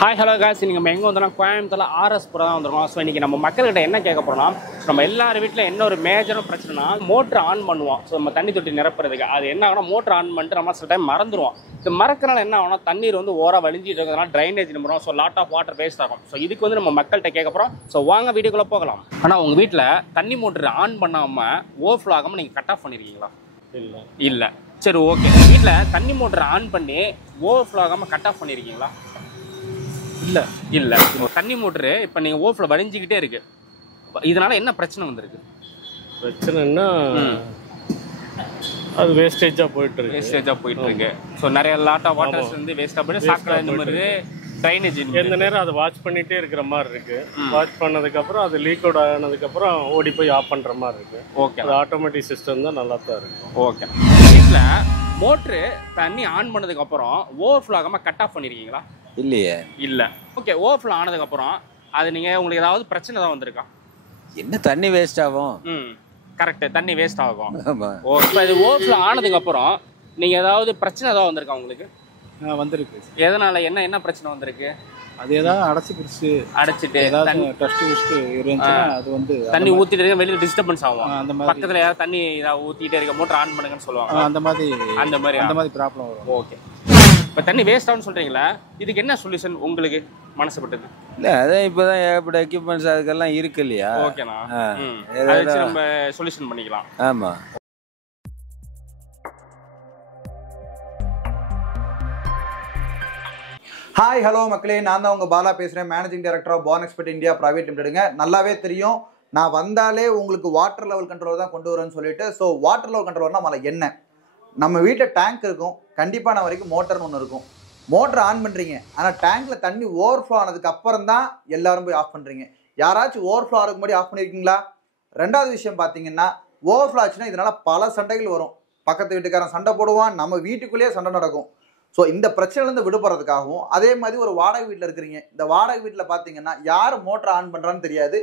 Hi hello guys, நீங்கள் நம்ம எங்கே வந்தோம்னா கோயம்புத்தூர்ல ஆர்எஸ்புரம் தான் வந்துருக்கோம். ஸோ இன்றைக்கி நம்ம மக்கள்கிட்ட என்ன கேட்க போகிறோம்னா, நம்ம எல்லார் வீட்டில் என்ன ஒரு மேஜரும் பிரச்சனைனா மோட்ரு ஆன் பண்ணுவோம். ஸோ நம்ம தண்ணி தொட்டி நிரப்புறதுக்கு அது என்ன ஆகுனா மோட்ரு ஆன் பண்ணிட்டு நம்ம சில டைம் மறந்துடுவோம். இது மறக்கிறனால என்ன ஆகுனா தண்ணீர் வந்து ஓரம் வழிஞ்சிட்டு இருக்கிறதுனால ட்ரைனேஜ் நம்புறோம். So lot of water waste ஆகும். ஸோ இதுக்கு வந்து நம்ம மக்கள்கிட்ட கேட்க போகிறோம். ஸோ வாங்க வீடியோக்குள்ளே போகலாம். ஆனால் உங்கள் வீட்டில் தண்ணி மோட்ரு ஆன் பண்ணாமல் ஓவர்ஃப்ளோ ஆகாமல் நீங்கள் கட் ஆஃப் பண்ணியிருக்கீங்களா? இல்லை. சரி, ஓகே. வீட்டில் தண்ணி மோட்ரு ஆன் பண்ணி ஓவர்ஃப்ளோ ஆகாமல் கட் ஆஃப் பண்ணியிருக்கீங்களா? இல்ல தண்ணி மோட்டரு இப்ப நீங்க ஓவர்ஃப்ளோ வழிஞ்சிக்கிட்டே இருக்கு. இதனால என்ன பிரச்சனை வந்திருக்கு? பிரச்சனைன்னா அது வேஸ்டேஜா போயிட்டு இருக்கு. ஸோ நிறைய லாட் ஆஃப் வாட்டர்ஸ் வந்து வேஸ்டா போயிட்டு சாக்கடை இந்த மாதிரி ட்ரைனேஜ் எந்த நேரம் அதை வாட்ச் பண்ணிட்டே இருக்கிற மாதிரி இருக்கு. வாட்ச் பண்ணதுக்கு அப்புறம் அது லீக் அவுட் ஆனதுக்கு அப்புறம் ஓடி போய் ஆஃப் பண்ற மாதிரி இருக்கு. ஓகே, அது ஆட்டோமேட்டிக் சிஸ்டம் தான் நல்லா தான் இருக்கும். ஓகே. வீட்டில் மோட்ரு தண்ணி ஆன் பண்ணதுக்கு அப்புறம் ஓவர்ஃப்ளோ ஆகாம கட் ஆஃப் பண்ணிருக்கீங்களா? இல்லையே. இல்ல. ஓகே, ஓவர்ஃப்ளோ ஆனதுக்கு அப்புறம் அது நீங்க உங்களுக்கு ஏதாவது பிரச்சனை தான் வந்திருக்கா? என்ன தண்ணி வேஸ்ட் ஆகும்? கரெக்ட், தண்ணி வேஸ்ட் ஆகும். ஓகே, இது ஓவர்ஃப்ளோ ஆனதுக்கு அப்புறம் நீங்க ஏதாவது பிரச்சனை ஏதாவது வந்திருக்கா உங்களுக்கு? வந்திருக்கு. எதனால என்ன பிரச்சனை வந்திருக்கு? அது ஏதாவது அடைச்சிட்டு தண்ணி டஸ்ட் விஸ்ட் இருந்துச்சுன்னா அது வந்து தண்ணி ஊத்திட்டு இருக்க வெளியில டிஸ்டர்பன்ஸ் ஆகும். அந்த மாதிரி பக்கத்துல யாராவது தண்ணி ஏதாவது ஊத்திட்டே இருக்க மோட்டர் ஆன் பண்ணுங்கன்னு சொல்லுவாங்க. அந்த மாதிரி ப்ராப்ளம் வரும். ஓகே. இப்போ தண்ணி வேஸ்ட் ஆகும்னு சொல்றீங்களா? இதுக்கு என்ன சொல்யூஷன் உங்களுக்கு மனசுப்பட்டது? இல்லை, அதான் இப்போதான் ஏகப்பட்ட எக்யூப்மெண்ட்ஸ் அதுக்கெல்லாம் இருக்கு இல்லையா? ஓகேண்ணா, அதை வச்சு நம்ம சொல்யூஷன் பண்ணிக்கலாம். ஆமாம். ஹாய் ஹலோ மக்களே, நான் தான் உங்கள் பாலா பேசுகிறேன், managing director of Born Expert India private லிமிடெடுங்க. நல்லாவே தெரியும், நான் வந்தாலே உங்களுக்கு வாட்டர் லெவல் கண்ட்ரோல் தான் கொண்டு வரேன்னு சொல்லிட்டு. ஸோ வாட்டர் லெவல் கண்ட்ரோல்னா நம்மள என்ன, நம்ம வீட்டில் டேங்க் இருக்கும், கண்டிப்பான வரைக்கும் மோட்டர்னு ஒன்று இருக்கும். மோட்டர் ஆன் பண்ணுறீங்க, ஆனால் டேங்க்கில் தண்ணி ஓவர்ஃப்ளோ ஆனதுக்கு அப்புறம் தான் எல்லாரும் போய் ஆஃப் பண்ணுறீங்க. யாராச்சும் ஓவர்ஃப்ளோ ஆகிறதுக்கு முன்னாடி ஆஃப் பண்ணியிருக்கீங்களா? ரெண்டாவது விஷயம் பார்த்தீங்கன்னா, ஓவர்ஃப்ளோ ஆச்சுன்னா இதனால் பல சண்டைகள் வரும். பக்கத்து வீட்டுக்காரன் சண்டை போடுவான், நம்ம வீட்டுக்குள்ளேயே சண்டை நடக்கும். ஸோ இந்த பிரச்சனைலேருந்து விடுபடுறதுக்காகவும், அதே மாதிரி ஒரு வாடகை வீட்டில் இருக்கிறீங்க, இந்த வாடகை வீட்டில் பார்த்தீங்கன்னா யார் மோட்டர் ஆன் பண்ணுறான்னு தெரியாது,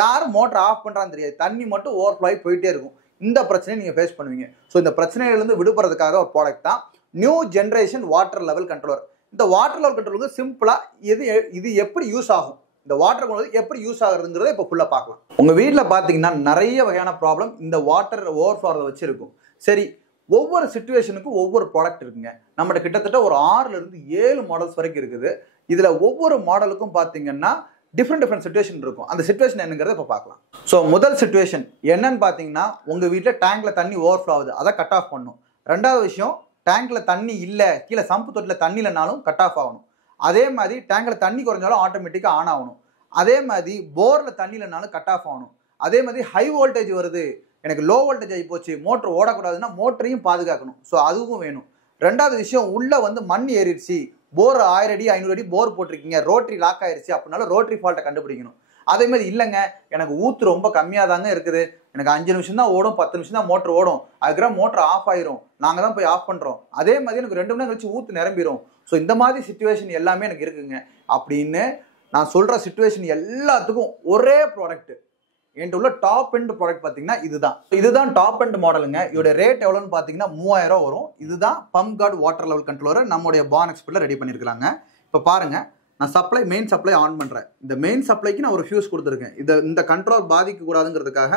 யார் மோட்டர் ஆஃப் பண்ணுறான்னு தெரியாது, தண்ணி மட்டும் ஓவர்ஃப்ளோ ஆகி போயிட்டே இருக்கும். இந்த பிரச்சனையை நீங்கள் ஃபேஸ் பண்ணுவீங்க. ஸோ இந்த பிரச்சனையிலேருந்து விடுபடுறதுக்காக ஒரு ப்ராடக்ட் தான் new generation water level controller. இந்த வாட்டர் லெவல் கண்ட்ரோலுக்கு சிம்பிளாக இது எப்படி யூஸ் ஆகும், இந்த வாட்டர் கொண்டு எப்படி யூஸ் ஆகுறதுங்கிறத இப்போ ஃபுல்லாக பார்க்கலாம். உங்கள் வீட்டில் பார்த்தீங்கன்னா நிறைய வகையான ப்ராப்ளம் இந்த வாட்டர் ஓவர்ஃப்ளோ வச்சுருக்கும். சரி, ஒவ்வொரு சிச்சுவேஷனுக்கும் ஒவ்வொரு ப்ராடக்ட் இருக்குங்க. நம்மகிட்ட கிட்டத்தட்ட ஒரு 6 இருந்து 7 மாடல்ஸ் வரைக்கும் இருக்குது. இதில் ஒவ்வொரு மாடலுக்கும் பார்த்தீங்கன்னா டிஃப்ரெண்ட் சிச்சுவேஷன் இருக்கும். அந்த சிச்சுவேஷன் என்னங்கிறத இப்போ பார்க்கலாம். ஸோ முதல் சிச்சுவேஷன் என்னன்னு பார்த்தீங்கன்னா, உங்கள் வீட்டில் டேங்க்ல தண்ணி ஓவர்ஃப்ளோ ஆகுது, அதை கட் ஆஃப் பண்ணணும். ரெண்டாவது விஷயம், டேங்க்ல தண்ணி இல்லை, கீழே சம்பு தொட்டில் தண்ணி இல்லைனாலும் கட் ஆஃப் ஆகணும். அதே மாதிரி டேங்க்ல தண்ணி குறைஞ்சாலும் ஆட்டோமேட்டிக்காக ஆன் ஆகணும். அதே மாதிரி போரில் தண்ணி இல்லைனாலும் கட் ஆஃப் ஆகணும். அதே மாதிரி ஹை வோல்டேஜ் வருது, எனக்கு லோ வோல்டேஜ் ஆகி போச்சு, மோட்டர் ஓடக்கூடாதுன்னா மோட்டரையும் பாதுகாக்கணும். ஸோ அதுவும் வேணும். ரெண்டாவது விஷயம், உள்ள வந்து மண் ஏறிடுச்சு, போர் 1000 அடி 500 அடி போர் போட்டிருக்கீங்க, ரோட்டரி லாக் ஆயிடுச்சு அப்படின்னாலும் ரோட்டரி ஃபால்ட்டை கண்டுபிடிக்கணும். அதே மாதிரி இல்லைங்க, எனக்கு ஊத்து ரொம்ப கம்மியாக தாங்க இருக்குது, எனக்கு 5 நிமிஷம் தான் ஓடும், 10 நிமிஷம் தான் மோட்டர் ஓடும், அதுக்கப்புறம் மோட்டர் ஆஃப் ஆயிரும், நாங்கள் தான் போய் ஆஃப் பண்ணுறோம். அதே மாதிரி எனக்கு 2 மணி நேரம் கழிச்சு ஊத்து நிரம்பிடும். ஸோ இந்த மாதிரி சிச்சுவேஷன் எல்லாமே எனக்கு இருக்குங்க. அப்படின்னு நான் சொல்கிற சிச்சுவேஷன் எல்லாத்துக்கும் ஒரே ப்ராடக்ட் என்கிட்ட உள்ள டாப் எண்ட் ப்ராடக்ட் பார்த்தீங்கன்னா இதுதான் டாப் எண்ட் மாடலுங்க. இதோட ரேட் எவ்வளோன்னு பார்த்தீங்கன்னா 3000 வரும். இதுதான் pump card water level controller நம்மளுடைய பார்ன் எக்ஸ்பர்ட்ல ரெடி பண்ணியிருக்காங்க. இப்போ பாருங்க, நான் மெயின் சப்ளை ஆன் பண்ணுறேன். இந்த மெயின் சப்ளைக்கு நான் ஒரு ஃபியூஸ் கொடுத்துருக்கேன். இந்த கண்ட்ரோல் பாதிக்கக்கூடாதுங்கிறதுக்காக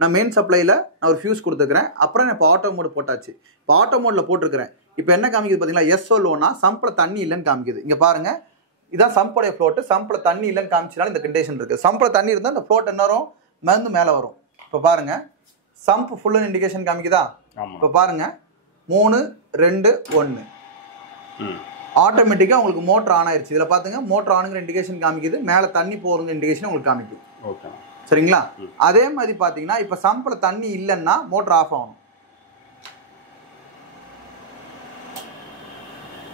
நான் மெயின் சப்ளையில் நான் ஒரு ஃபியூஸ் கொடுத்துருக்கிறேன். அப்புறம் நான் இப்போ ஆட்டோ மோடு போட்டாச்சு. இப்போ ஆட்டோ மோடில் போட்டிருக்கிறேன். இப்போ என்ன காமிக்குது பார்த்தீங்களா, எஸ் சொல்லோன்னா சம்பில் தண்ணி இல்லைன்னு காமிக்குது. இங்கே பாருங்க, இதான் சம்போடைய ஃப்ளோட்டு. சம்பில் தண்ணி இல்லைன்னு காமிச்சினாலும் இந்த கண்டிஷன் இருக்குது. சம்பில் தண்ணி இருந்தால் இந்த ஃப்ளோட் என்ன வரும், மேலே வரும். இப்போ பாருங்க, சம்ப் ஃபுல்லுன்னு இண்டிகேஷன் காமிக்குதா? இப்போ பாருங்க, 3 2 1 ஆட்டோமேட்டிக்காக உங்களுக்கு மோட்டர் ஆன் ஆயிடுச்சு. இதில் பார்த்துங்க, மோட்டர் ஆனுங்கிற இண்டிகேஷன் காமிக்குது, மேலே தண்ணி போகிற இண்டிகேஷன் உங்களுக்கு காமிக்குது. ஓகே, சரிங்களா? அதே மாதிரி பார்த்தீங்கன்னா இப்போ சம்பில் தண்ணி இல்லைன்னா மோட்டர் ஆஃப் ஆகணும்.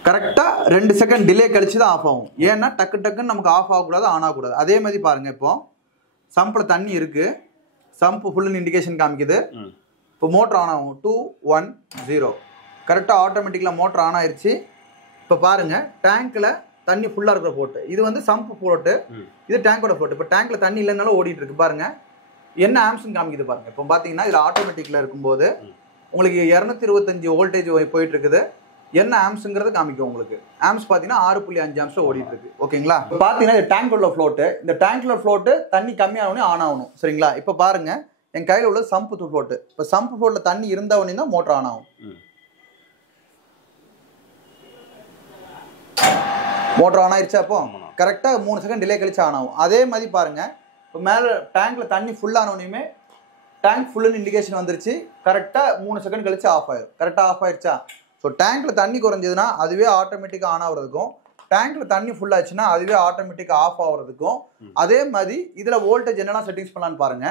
கரெக்டாக 2 செகண்ட் டிலே கழிச்சு தான் ஆஃப் ஆகும். ஏன்னா டக்குன்னு நமக்கு ஆஃப் ஆகக்கூடாது, ஆன் ஆகக்கூடாது. அதே மாதிரி பாருங்க, இப்போ சம்பில் தண்ணி இருக்கு, சம்பு ஃபுல்லுன்னு இண்டிகேஷன் காமிக்குது. இப்போ மோட்டர் ஆன் ஆகும். 2 1 0 கரெக்டாக ஆட்டோமேட்டிக்கலாக மோட்டர் ஆன் ஆயிடுச்சு. இப்போ பாருங்க, டேங்க்கில் தண்ணி ஃபுல்லாக இருக்கிற போட்டு, இது வந்து சம்பு போட்டு, இது டேங்கோட போட்டு. இப்போ டேங்க்ல தண்ணி இல்லைனாலும் ஓடிட்டு இருக்கு. பாருங்க என்ன ஆம்ஸ்ன்னு காமிக்குது பாருங்க. இப்போ பார்த்தீங்கன்னா இதில் ஆட்டோமேட்டிக்கில் இருக்கும்போது உங்களுக்கு 225 வோல்டேஜ் போயிட்டு இருக்குது, என்ன ஆம்ஸுங்கிறது காமிக்கும் உங்களுக்கு. ஆம்ஸ் பார்த்தீங்கன்னா 6.5 ஆம்ஸ்ல ஓடிட்டு இருக்கு. ஓகேங்களா? இப்போ பார்த்தீங்கன்னா இது டேங்க் உள்ள ஃப்ளோட்டு. இந்த டேங்க்ல ஃப்ளோட்டு தண்ணி கம்மியானவனே ஆன் ஆகணும். சரிங்களா? இப்போ பாருங்க என் கையில் உள்ள சம்பு ஃப்ளோட்டு. இப்போ சம்பு ஃப்ளோட்ல தண்ணி இருந்தவனே தான் மோட்டர் ஆன் ஆகும். மோட்டர் ஆன் ஆயிடுச்சா? அப்போ கரெக்டாக 3 செகண்ட் டிலே கழிச்சு ஆன் ஆகும். அதே மாதிரி பாருங்க இப்போ மேலே டேங்க்ல தண்ணி ஃபுல்லானவனையுமே டேங்க் ஃபுல்லுன்னு இண்டிகேஷன் வந்துருச்சு. கரெக்டாக 3 செகண்ட் கழிச்சு ஆஃப் ஆயிடும். கரெக்டாக ஆஃப் ஆயிடுச்சா? ஸோ டேங்க்ல தண்ணி குறைஞ்சதுன்னா அதுவே ஆட்டோமேட்டிக்காக ஆன் ஆகிறதுக்கும், டேங்க்ல தண்ணி ஃபுல் ஆச்சுன்னா அதுவே ஆட்டோமேட்டிக்காக ஆஃப் ஆகிறதுக்கும். அதே மாதிரி இதில் வோல்டேஜ் என்னெல்லாம் செட்டிங்ஸ் பண்ணலான்னு பாருங்க.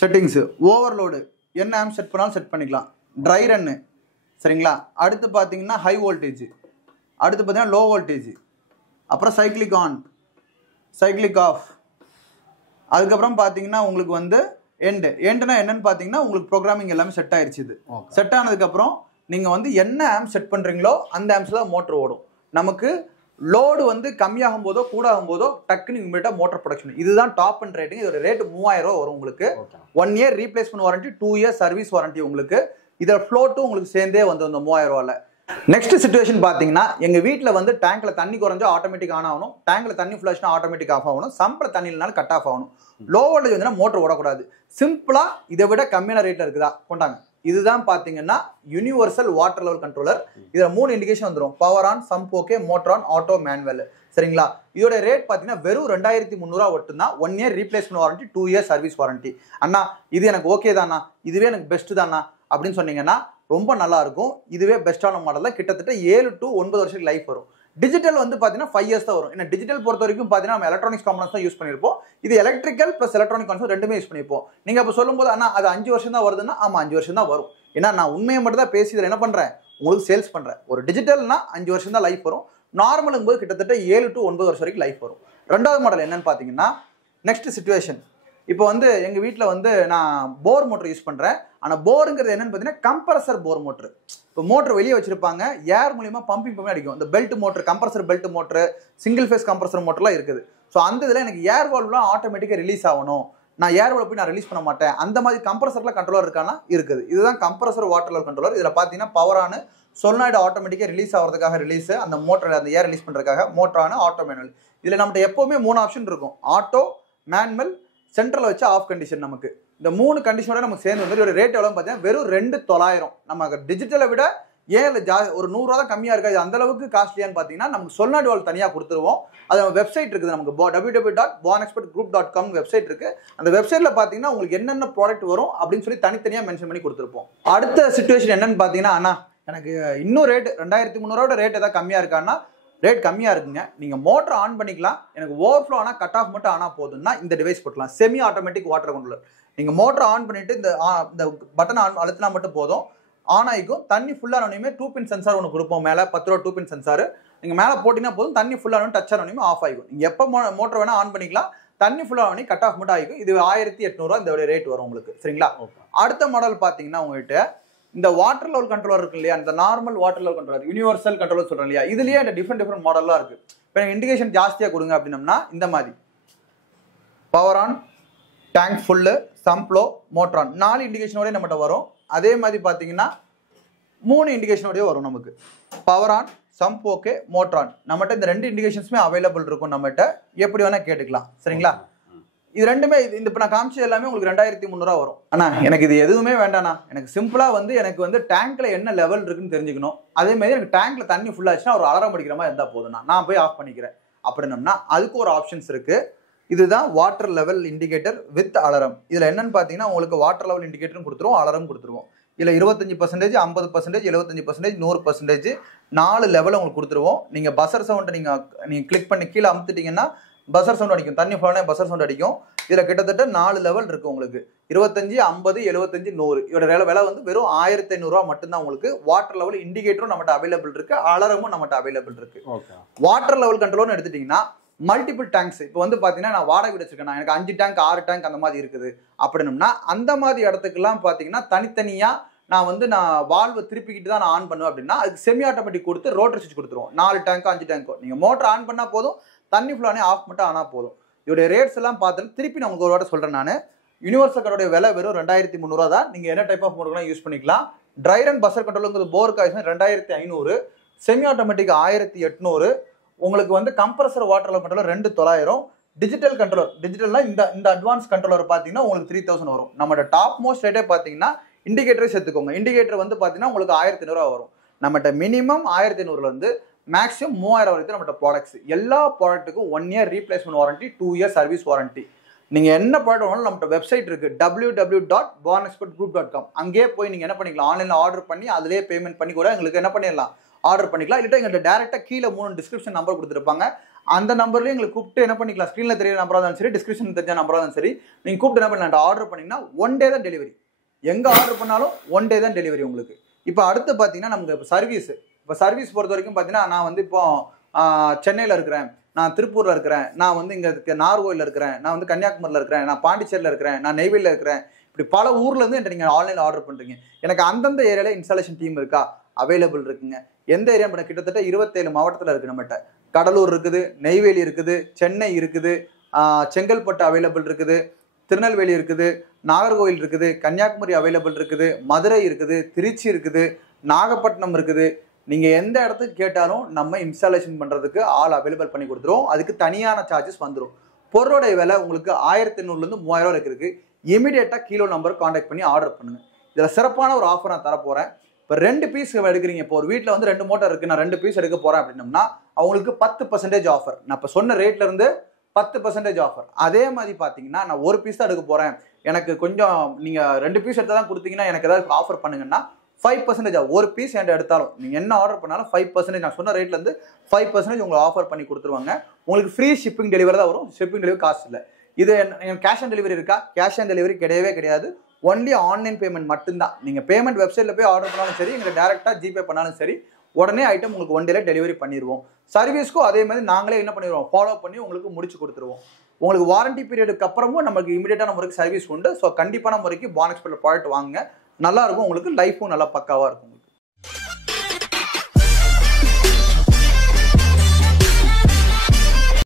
செட்டிங்ஸு ஓவர்லோடு என்ன ஆம் செட் பண்ணாலும் செட் பண்ணிக்கலாம். Try run. சரிங்களா? அடுத்து பார்த்தீங்கன்னா ஹை வோல்டேஜ், அடுத்து பார்த்தீங்கன்னா லோ வோல்டேஜ், அப்புறம் சைக்ளிக் ஆன், சைக்ளிக் ஆஃப். அதுக்கப்புறம் பார்த்தீங்கன்னா உங்களுக்கு வந்து எண்டுனா என்னன்னு பார்த்தீங்கன்னா உங்களுக்கு ப்ரோக்ராமிங் எல்லாமே செட் ஆயிடுச்சு. இது செட் ஆனதுக்கப்புறம் நீங்கள் வந்து என்ன ஆம் செட் பண்ணுறீங்களோ அந்த ஆம்ஸில் தான் மோட்டர் ஓடும். நமக்கு லோடு வந்து கம்மியாகும் போதோ கூட ஆகும் போதோ டக்குன்னு இமீடியட்டாக மோட்டர் ப்ரொடக்ஷன். இதுதான் டாப் அண்ட் ரேட்டிங். இதோட ரேட் 3000 ரூபா வரும் உங்களுக்கு. 1 year replacement warranty, 2 year service warranty உங்களுக்கு. இதோட ஃப்ளோட்டும் உங்களுக்கு சேர்ந்தே வந்து அந்த 3000 ரூபாயில். நெக்ஸ்ட் சிச்சுவேஷன் பார்த்தீங்கன்னா எங்கள் வீட்டில் வந்து டேங்க்ல தண்ணி குறைஞ்சா ஆட்டோமேட்டிக் ஆன் ஆகணும், டேங்க்ல தண்ணி ஃபுல் ஆச்சுன்னா ஆட்டோமேட்டிக் ஆஃப் ஆகணும், சம்பில் தண்ணி இல்லைனாலும் கட் ஆஃப் ஆகணும். லோ வோல்டேஜ் வந்து மோட்டர் ஓடக்கூடாது. சிம்பிளா இதை விட கம்மியான ரேட்ல இருக்குதா கொண்டாங்க. இதுதான் பாத்தீங்கன்னா யூனிவர்சல் வாட்டர் லெவல் கண்ட்ரோலர். இதுல 3 இண்டிகேஷன் வந்துடும். Power on, sump okay, motor on, auto, manual. சரிங்களா? இதோட ரேட் பாத்தீங்கன்னா வெறும் 2300 மட்டும் தான். 1 year replacement warranty, 2 year service warranty. அண்ணா இது எனக்கு ஓகே தானா, இதுவே எனக்கு பெஸ்ட் தானா அப்படின்னு சொன்னீங்கன்னா ரொம்ப நல்லா இருக்கும். இதுவே பெஸ்டான மாடல் தான். கிட்டத்தட்ட 7 to 9 வருஷத்துக்கு லைஃப் வரும். டிஜிட்டல் வந்து பார்த்தீங்கன்னா 5 இயர்ஸ் தான் வரும். ஏன்னா டிஜிட்டல் பொறுத்த வரைக்கும் பார்த்தீங்கன்னா நம்ம எலக்ட்ரானிக்ஸ் காம்பனன்ஸ் தான் யூஸ் பண்ணியிருப்போம். இது எலக்ட்ரிக்கல் ப்ளஸ் எலக்ட்ரானிக் கான்செப்ட் ரெண்டுமே யூஸ் பண்ணியிருப்போம். நீங்கள் அப்போ சொல்லும்போது அண்ணா அது 5 வருஷம் தான் வருதுன்னா, ஆமாம் 5 வருஷம் தான் வரும். ஏன்னா நான் உண்மையை மட்டும் தான் பேசி இதில் என்ன பண்ணுறேன், உங்களுக்கு சேல்ஸ் பண்ணுறேன். ஒரு டிஜிட்டல்னா 5 வருஷம் தான் லைஃப் வரும். நார்மலுங்கும் போது கிட்டத்தட்ட 7 to 9 வருஷம் வரைக்கும் லைஃப் வரும். ரெண்டாவது மாடல் என்னன்னு பார்த்தீங்கன்னா நெக்ஸ்ட் சிச்சுவேஷன். இப்போ வந்து எங்கள் வீட்டில் வந்து நான் போர் மோட்டர் யூஸ் பண்ணுறேன். ஆனால் போருங்கிறது என்னன்னு பார்த்தீங்கன்னா கம்ப்ரஸர் போர் மோட்ரு. இப்போ மோட்டர் வெளியே வச்சிருப்பாங்க, ஏர் மூலியமா பம்பிங் பண்ணி அடிக்கும். இந்த belt motor, compressor belt motor, single phase compressor மோட்டர்லாம் இருக்குது. ஸோ அந்த இதில் எனக்கு ஏர் வால்வ்லாம் ஆட்டோமேட்டிக்காக ரிலீஸ் ஆகணும், நான் ஏர் வால்வ் போய் நான் ரிலீஸ் பண்ண மாட்டேன், அந்த மாதிரி கம்ப்ரஸரில் கண்ட்ரோலர் இருக்கானா இருக்குது. இதுதான் கம்ப்ரஸர் வாட்டர் லெவல் கண்ட்ரோலர். இதில் பார்த்தீங்கன்னா பவரானு, சொல்னாய்டு ஆட்டோமேட்டிக்காக ரிலீஸ் ஆகிறதுக்காக ரிலீஸ், அந்த மோட்டர் அந்த ஏர் ரிலீஸ் பண்ணுறதுக்காக மோட்டரானு, ஆட்டோ மேனுவல். இதில் நம்மகிட்ட எப்போவுமே 3 ஆப்ஷன் இருக்கும். ஆட்டோ, மேனுவல், சென்ட்ரல் வச்சு ஆஃப் கண்டிஷன். நமக்கு இந்த 3 கண்டிஷனோட நமக்கு சேர்ந்து வந்து ஒரு ரேட் எவ்வளோ பார்த்தீங்கன்னா வெறும் 2900. நம்ம டிஜிட்டலை விட ஏன் ஒரு 100 ரூபா தான் கம்மியாக இருக்காது. அந்த அளவுக்கு காஸ்ட்லியான்னு பார்த்தீங்கன்னா நமக்கு சொல்னாய்டு வால்வ் தனியாக கொடுத்துருவோம். அது வெப்சைட் இருக்குது நமக்கு www.bonexpertgroup.com வெப்சைட் இருக்கு. அந்த வெப்சைட்ல பார்த்தீங்கன்னா உங்களுக்கு என்னென்ன ப்ராடக்ட் வரும் அப்படின்னு சொல்லி தனித்தனியாக மென்ஷன் பண்ணி கொடுத்துருப்போம். அடுத்த சிச்சுவேஷன் என்னன்னு பார்த்தீங்கன்னா அண்ணா எனக்கு இன்னும் ரேட் 2300 ரேட் ஏதாவது கம்மியாக இருக்கான்னா ரேட் கம்மியாக இருக்குங்க, நீங்கள் மோட்டர் ஆன் பண்ணிக்கலாம், எனக்கு ஓவர்ஃப்ளோ ஆனால் கட் ஆஃப் மட்டும் ஆனால் போதும்னா இந்த டிவைஸ் போட்டலாம். Semi automatic water controller. நீங்கள் மோட்டர் ஆன் பண்ணிட்டு இந்த பட்டன் அழுத்தினா மட்டும் போதும், ஆன் ஆகிக்கும். தண்ணி ஃபுல்லானோனையுமே 2 பின் சென்சார் ஒன்று கொடுப்போம். மேலே 10 ரூபா 2 பின் சென்சார் நீங்கள் மேலே போட்டிங்கன்னா போதும், தண்ணி ஃபுல்லானோன்னு டச் ஆனோனையுமே ஆஃப் ஆகிக்கும். நீங்கள் எப்போ மோட்டர் வேணால் ஆன் பண்ணிக்கலாம், தண்ணி ஃபுல்லானோனே கட் ஆஃப் மட்டும் ஆகிக்கும். இது 1800 இந்த ரேட் வரும் உங்களுக்கு. சரிங்களா? அடுத்த மாடல் பார்த்தீங்கன்னா உங்கள்கிட்ட இந்த வாட்டர் லெவல் கண்ட்ரோலர் இருக்கு இல்லையா, இந்த normal water level controller, universal controller சொல்றோம் இல்லையா, இதுலயே இந்த டிஃப்ரெண்ட் மாடல்லாம் இருக்கு. இப்போ இண்டிகேஷன் ஜாஸ்தியாக கொடுங்க அப்படின்னம்னா இந்த மாதிரி power on, tank full, sump low, motor on 4 இண்டிகேஷனோடய நம்மகிட்ட வரும். அதே மாதிரி பார்த்தீங்கன்னா 3 இண்டிகேஷனோடய வரும் நமக்கு. Power on, sump okay, motor on. நம்மகிட்ட இந்த 2 இண்டிகேஷன்ஸுமே அவைலபிள் இருக்கும். நம்மகிட்ட எப்படி வேணா கேட்டுக்கலாம். சரிங்களா? இது ரெண்டுமே இந்த இப்போ நான் காமிச்சது எல்லாமே உங்களுக்கு 2300 வரும். அண்ணா எனக்கு இது எதுவுமே வேண்டாண்ணா, எனக்கு சிம்பிளாக வந்து எனக்கு வந்து டேங்க்ல என்ன லெவல் இருக்குன்னு தெரிஞ்சுக்கணும், அதே மாதிரி எனக்கு டேங்க்ல தண்ணி ஃபுல்லாச்சுன்னா ஒரு அலாரம் அடிக்கிற மாதிரி இருந்தால் போதும்ண்ணா, நான் போய் ஆஃப் பண்ணிக்கிறேன் அப்படின்னம்னா அதுக்கு ஒரு ஆப்ஷன்ஸ் இருக்கு. இதுதான் water level indicator with alarm. இதில் என்னன்னு பார்த்தீங்கன்னா உங்களுக்கு வாட்டர் லெவல் இண்டிகேட்டரும் கொடுத்துருவோம், அலாரம் கொடுத்துருவோம். இதில் 25%, 50%, 75%, 100% 4 லெவலில் உங்களுக்கு கொடுத்துருவோம். நீங்கள் பஸர் சவுண்டை நீங்கள் கிளிக் பண்ணி கீழே அமுத்துட்டீங்கன்னா பஸர் சவுண்ட் அடிக்கும், தண்ணி ஃபுல்லானே பஸர் சவுண்ட் அடிக்கும். இதில் கிட்டத்தட்ட 4 லெவல் இருக்குது உங்களுக்கு. 25, 50, 75, 100. இதோட விலை வந்து வெறும் 1500 மட்டும்தான் உங்களுக்கு. வாட்டர் லெவல் இண்டிகேட்டரும் நம்மகிட்ட அவைலபிள் இருக்கு, அலாரமும் நம்மகிட்ட அவைலபிள் இருக்கு. வாட்டர் லெவல் கண்ட்ரோல்னு எடுத்துட்டீங்கன்னா மல்டிபிள் டேங்க்ஸ். இப்போ வந்து பார்த்தீங்கன்னா நான் வாடகை வச்சிருக்கேன், எனக்கு 5 டேங்க் 6 டேங்க் அந்த மாதிரி இருக்குது அப்படின்னம்னா அந்த மாதிரி இடத்துக்குலாம் பார்த்தீங்கன்னா தனித்தனியாக நான் வால்வை திருப்பிக்கிட்டு தான் நான் ஆன் பண்ணுவேன் அப்படின்னா அதுக்கு செமி ஆட்டோமேட்டிக் கொடுத்து ரோட்டரி சுவிட்ச் கொடுத்துருவோம். 4 டேங்கோ 5 டேங்கோ நீங்கள் மோட்டர் ஆன் பண்ணால் போதும், தண்ணி ஃபுல்லானே ஆஃப் மட்டும் ஆனால் போதும். இதோடைய ரேட்ஸ் எல்லாம் பார்த்துட்டு திருப்பி நான் உங்களுக்கு ஒரு வாட்ட சொல்கிறேன். நான் யூனிவர்சல் கார்டோடைய விலை வெறும் 2300 தான். நீங்கள் என்ன டைப் ஆஃப் மோட்டர்லாம் யூஸ் பண்ணிக்கலாம். ட்ரை ரன் பஸ்ஸர் கண்ட்ரோலுங்கிறது போர் காய்ஸ் 2500, செமி ஆட்டோமேட்டிக் 1800, உங்களுக்கு வந்து compressor water controller 2900, digital controller டிஜிட்டல்னா இந்த அட்வான்ஸ் கண்ட்ரோலர் பார்த்தீங்கன்னா உங்களுக்கு 3000 வரும். நம்மளோட டாப் மோஸ்ட் ரேட்டே பார்த்தீங்கன்னா இண்டிகேட்டரே சேர்த்துக்கோங்க. இண்டிகேட்டர் வந்து பார்த்தீங்கன்னா உங்களுக்கு 1500 வரும். நம்மகிட்ட மினிமம் 1500 வந்து மேக்ஸிமம் 3000 வரைக்கும் நம்மகிட்ட ப்ராடக்ட்ஸ். எல்லா ப்ராடக்ட்டுக்கும் 1 year replacement warranty, 2 year service warranty. நீங்கள் என்ன ப்ராடக்ட் வேணாலும் நம்மகிட்ட வெப்சைட் இருக்குது www.bornexpertgroup.com. அங்கேயே போய் நீங்கள் என்ன பண்ணிக்கலாம், ஆன்லைனில் ஆர்டர் பண்ணி அதிலே பேமெண்ட் பண்ணி கூட எங்களுக்கு என்ன பண்ணிடலாம், ஆர்டர் பண்ணிக்கலாம். இல்லைட்டா எங்கள்கிட்ட டேரெக்டாக கீழே 3 டிஸ்கிரிப்ஷன் நம்பர் கொடுத்துருப்பாங்க. அந்த நம்பர்லேயே எங்களுக்கு கூப்பிட்டு என்ன பண்ணிக்கலாம், ஸ்க்ரீனில் தெரியற நம்பராக இருந்தாலும் சரி, டிஸ்கிரிப்ஷன் தெரிஞ்ச நம்பராக இருந்தாலும் சரி, நீங்கள் கூப்பிட்டு என்ன பண்ணலாம், ஆர்டர் பண்ணிங்கன்னா 1 day தான் டெலிவரி. எங்கே ஆர்டர் பண்ணாலும் 1 day தான் டெலிவரி உங்களுக்கு. இப்போ அடுத்து பார்த்தீங்கன்னா நமக்கு இப்போ சர்வீஸ் பொறுத்த வரைக்கும் பார்த்தீங்கன்னா நான் வந்து இப்போ சென்னையில் இருக்கிறேன், நான் திருப்பூரில் இருக்கிறேன், நான் வந்து இங்கே நாகர்கோயிலில் இருக்கிறேன், நான் வந்து கன்னியாகுமரியில் இருக்கிறேன், நான் பாண்டிச்சேரியில் இருக்கிறேன், நான் நெய்வேலியில் இருக்கிறேன். இப்படி பல ஊர்லேருந்து என்கிட்ட நீங்கள் ஆன்லைனில் ஆர்டர் பண்ணுறீங்க. எனக்கு அந்தந்த ஏரியாவில் இன்ஸ்டாலேஷன் டீம் இருக்கா, அவைலபிள் இருக்குங்க. எந்த ஏரியா பண்ண கிட்டத்தட்ட 27 மாவட்டத்தில் இருக்குது நம்மகிட்ட. கடலூர் இருக்குது, நெய்வேலி இருக்குது, சென்னை இருக்குது, செங்கல்பட்டு அவைலபிள் இருக்குது, திருநெல்வேலி இருக்குது, நாகர்கோவில் இருக்குது, கன்னியாகுமரி அவைலபிள் இருக்குது, மதுரை இருக்குது, திருச்சி இருக்குது, நாகப்பட்டினம் இருக்குது. நீங்கள் எந்த இடத்துக்கு கேட்டாலும் நம்ம இன்ஸ்டாலேஷன் பண்ணுறதுக்கு ஆள் அவைலபிள் பண்ணி கொடுத்துருவோம். அதுக்கு தனியான சார்ஜஸ் வந்துடும். பொருளோடைய விலை உங்களுக்கு 1800 3000 வரைக்கும் இருக்குது. இமீடியட்டாக கீழே நம்பர் காண்டாக்ட் பண்ணி ஆர்டர் பண்ணுங்கள். இதில் சிறப்பான ஒரு ஆஃபர் நான் தரப்போகிறேன். இப்போ 2 பீஸ் எடுக்கிறீங்க, இப்போ ஒரு வீட்டில் வந்து 2 மோட்டர் இருக்குது, நான் 2 பீஸ் எடுக்க போகிறேன் அப்படின்னம்னா அவங்களுக்கு 10% ஆஃபர். நான் இப்போ சொன்ன ரேட்லேருந்து 10% ஆஃபர். அதே மாதிரி பார்த்தீங்கன்னா நான் 1 பீஸ் தான் எடுக்க போகிறேன், எனக்கு கொஞ்சம் நீங்கள் 2 பீஸ் எடுத்தால் தான் கொடுத்தீங்கன்னா எனக்கு ஏதாவது ஆஃபர் பண்ணுங்கன்னா 5% ஆகும். 1 பீஸ் என்கிட்ட எடுத்தாலும் நீங்கள் என்ன ஆர்டர் பண்ணாலும் 5%, நான் சொன்ன ரேட்லேருந்து 5% உங்களுக்கு ஆஃபர் பண்ணி கொடுத்துருவாங்க. உங்களுக்கு ஃப்ரீ ஷிப்பிங் டெலிவரி தான் வரும், ஷிப்பிங் டெலிவரி காசு இல்லை. இது கேஷ் ஆன் டெலிவரி இருக்கா? கேஷ் ஆன் டெலிவரி கிடையவே கிடையாது. ஒன்லி ஆன்லைன் பேமெண்ட் மட்டும்தான். நீங்கள் பேமெண்ட் வெப்சைட்டில் போய் ஆர்டர் பண்ணாலும் சரி, எங்களுக்கு டேரெக்டாக ஜிபே பண்ணாலும் சரி, உடனே ஐட்டம் உங்களுக்கு 1 day டெலிவரி பண்ணிடுவோம். சர்வீஸ்க்கும் அதே மாதிரி நாங்களே என்ன பண்ணிடுவோம், ஃபாலோ பண்ணி உங்களுக்கு முடிச்சு கொடுத்துருவோம். உங்களுக்கு வாரண்டி பீரியடுக்கு அப்புறமும் நமக்கு இமீடியட்டான முறைக்கு சர்வீஸ் உண்டு. ஸோ கண்டிப்பான முறைக்கு பான் எக்ஸ்பர்ட் ப்ராடக்ட் வாங்குங்க, நல்லா இருக்கும், உங்களுக்கு லைஃபும் நல்லா பக்காவாக இருக்கும்.